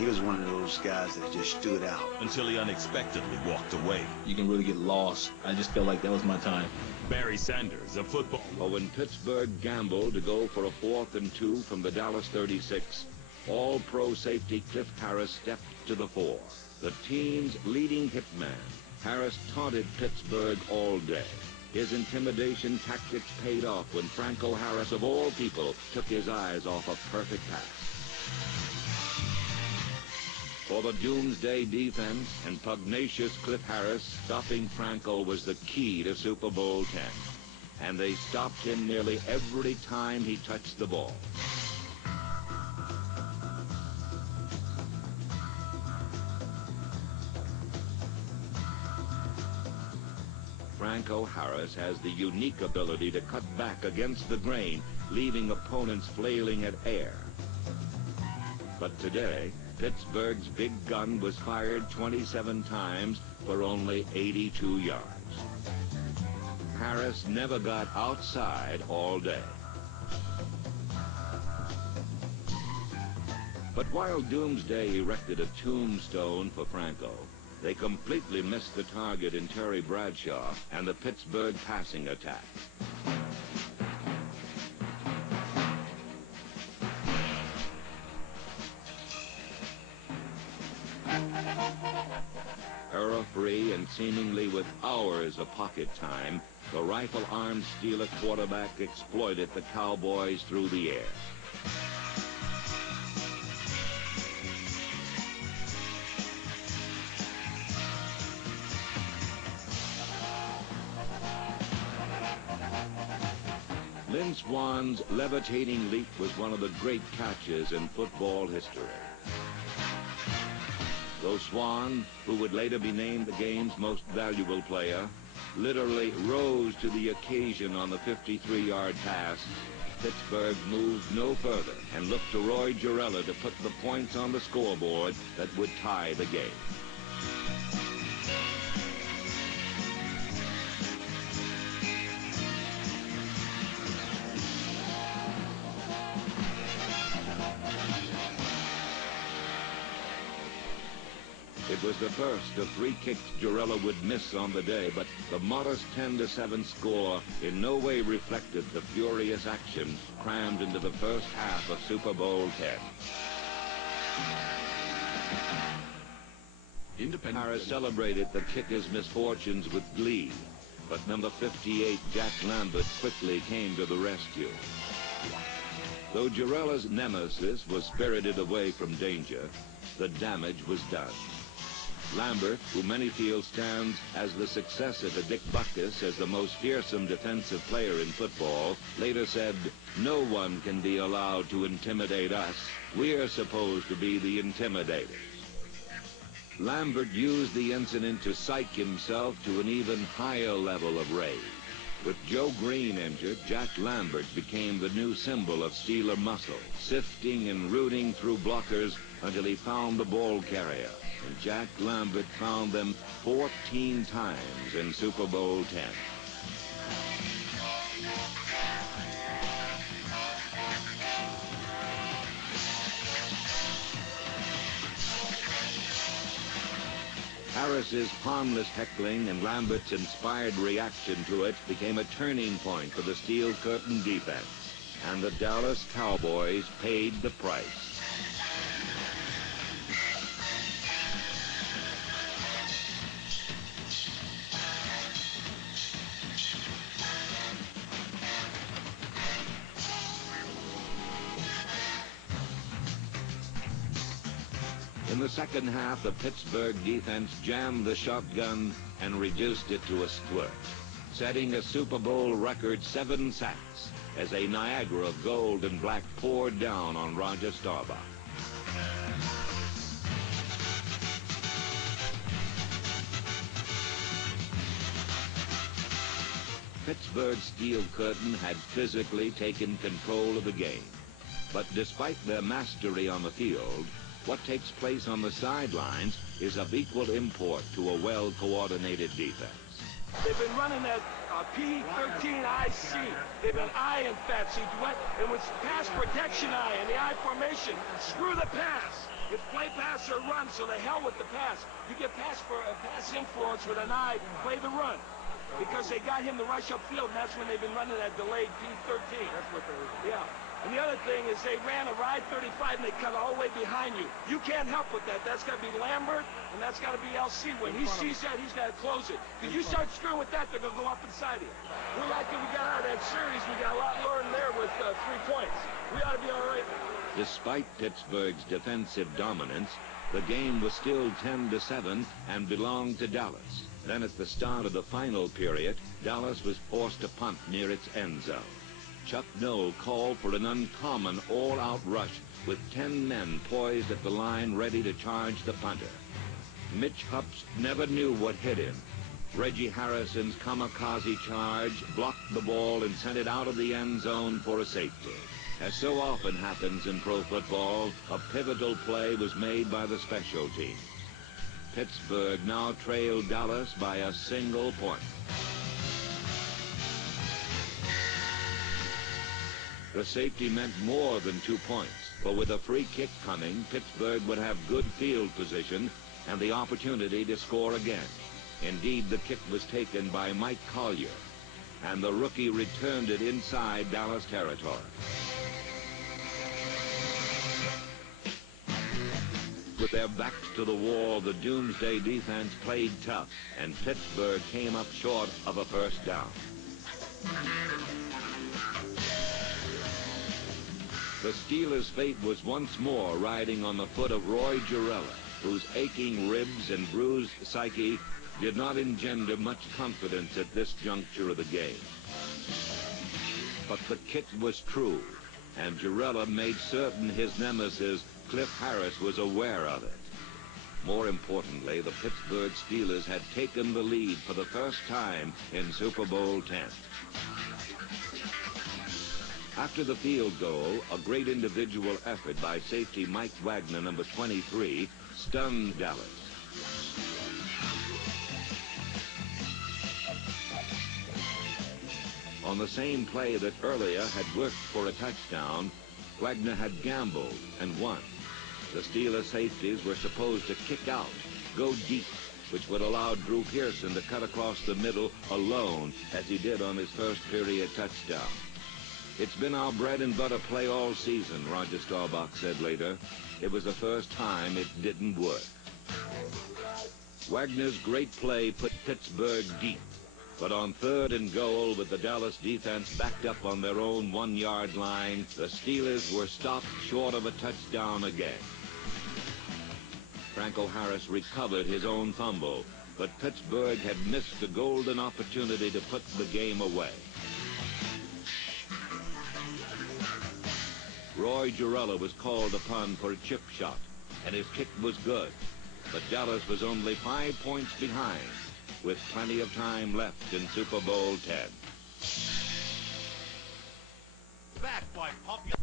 He was one of those guys that just stood out. Until he unexpectedly walked away. You can really get lost. I just felt like that was my time. Barry Sanders, a football. But when Pittsburgh gambled to go for a 4th and 2 from the Dallas 36, All-Pro safety Cliff Harris stepped to the fore. The team's leading hitman, Harris taunted Pittsburgh all day. His intimidation tactics paid off when Franco Harris, of all people, took his eyes off a perfect pass. For the doomsday defense and pugnacious Cliff Harris, stopping Franco was the key to Super Bowl X. And they stopped him nearly every time he touched the ball. Franco Harris has the unique ability to cut back against the grain, leaving opponents flailing at air. But today, Pittsburgh's big gun was fired 27 times for only 82 yards. Harris never got outside all day. But while Doomsday erected a tombstone for Franco, they completely missed the target in Terry Bradshaw and the Pittsburgh passing attack. Error-free and seemingly with hours of pocket time, the rifle-armed Steeler quarterback exploited the Cowboys through the air. Lynn Swann's levitating leap was one of the great catches in football history. Though Swann, who would later be named the game's most valuable player, literally rose to the occasion on the 53-yard pass, Pittsburgh moved no further and looked to Roy Gerela to put the points on the scoreboard that would tie the game. It was the first of 3 kicks Gerela would miss on the day, but the modest 10-7 score in no way reflected the furious action crammed into the first half of Super Bowl X. Harris celebrated the kicker's misfortunes with glee, but number 58, Jack Lambert, quickly came to the rescue. Though Gerela's nemesis was spirited away from danger, the damage was done. Lambert, who many feel stands as the successor to Dick Butkus as the most fearsome defensive player in football, later said, "No one can be allowed to intimidate us. We're supposed to be the intimidators." Lambert used the incident to psych himself to an even higher level of rage. With Joe Green injured, Jack Lambert became the new symbol of Steeler muscle, sifting and rooting through blockers until he found the ball carrier. And Jack Lambert found them 14 times in Super Bowl X. Harris's harmless heckling and Lambert's inspired reaction to it became a turning point for the Steel Curtain defense, and the Dallas Cowboys paid the price. In the second half, the Pittsburgh defense jammed the shotgun and reduced it to a squirt, setting a Super Bowl record 7 sacks as a Niagara of gold and black poured down on Roger Staubach. Pittsburgh's Steel Curtain had physically taken control of the game. But despite their mastery on the field, what takes place on the sidelines is of equal import to a well-coordinated defense. They've been running that P13 IC. They've been eyeing Fats. And with pass protection eye and the I formation, screw the pass. It's play, pass, or run, so the hell with the pass. You get pass for a pass influence with an eye, play the run. Because they got him to rush upfield, and that's when they've been running that delayed P13. That's what they Yeah. And the other thing is they ran a ride 35, and they cut all the way behind you. You can't help with that. That's got to be Lambert, and that's got to be LC. When he sees that, he's got to close it. Because you start screwing with that, they're going to go up inside of you. We like that we got out of that series. We got a lot learned there with 3 points. We ought to be all right. Despite Pittsburgh's defensive dominance, the game was still 10-7 and belonged to Dallas. Then at the start of the final period, Dallas was forced to punt near its end zone. Chuck Noll called for an uncommon all-out rush with 10 men poised at the line ready to charge the punter. Mitch Hupps never knew what hit him. Reggie Harrison's kamikaze charge blocked the ball and sent it out of the end zone for a safety. As so often happens in pro football, a pivotal play was made by the special teams. Pittsburgh now trailed Dallas by a single point. The safety meant more than 2 points, for with a free kick coming, Pittsburgh would have good field position and the opportunity to score again. Indeed, the kick was taken by Mike Collier, and the rookie returned it inside Dallas territory. With their backs to the wall, the Doomsday defense played tough, and Pittsburgh came up short of a first down. The Steelers' fate was once more riding on the foot of Roy Girella, whose aching ribs and bruised psyche did not engender much confidence at this juncture of the game. But the kick was true, and Girella made certain his nemesis, Cliff Harris, was aware of it. More importantly, the Pittsburgh Steelers had taken the lead for the first time in Super Bowl X. After the field goal, a great individual effort by safety Mike Wagner, number 23, stunned Dallas. On the same play that earlier had worked for a touchdown, Wagner had gambled and won. The Steelers safeties were supposed to kick out, go deep, which would allow Drew Pearson to cut across the middle alone, as he did on his first period touchdown. It's been our bread and butter play all season, Roger Staubach said later. It was the first time it didn't work. Wagner's great play put Pittsburgh deep, but on 3rd and goal with the Dallas defense backed up on their own 1-yard line, the Steelers were stopped short of a touchdown again. Franco Harris recovered his own fumble, but Pittsburgh had missed the golden opportunity to put the game away. Roy Girella was called upon for a chip shot, and his kick was good, but Dallas was only 5 points behind, with plenty of time left in Super Bowl X. Back by popular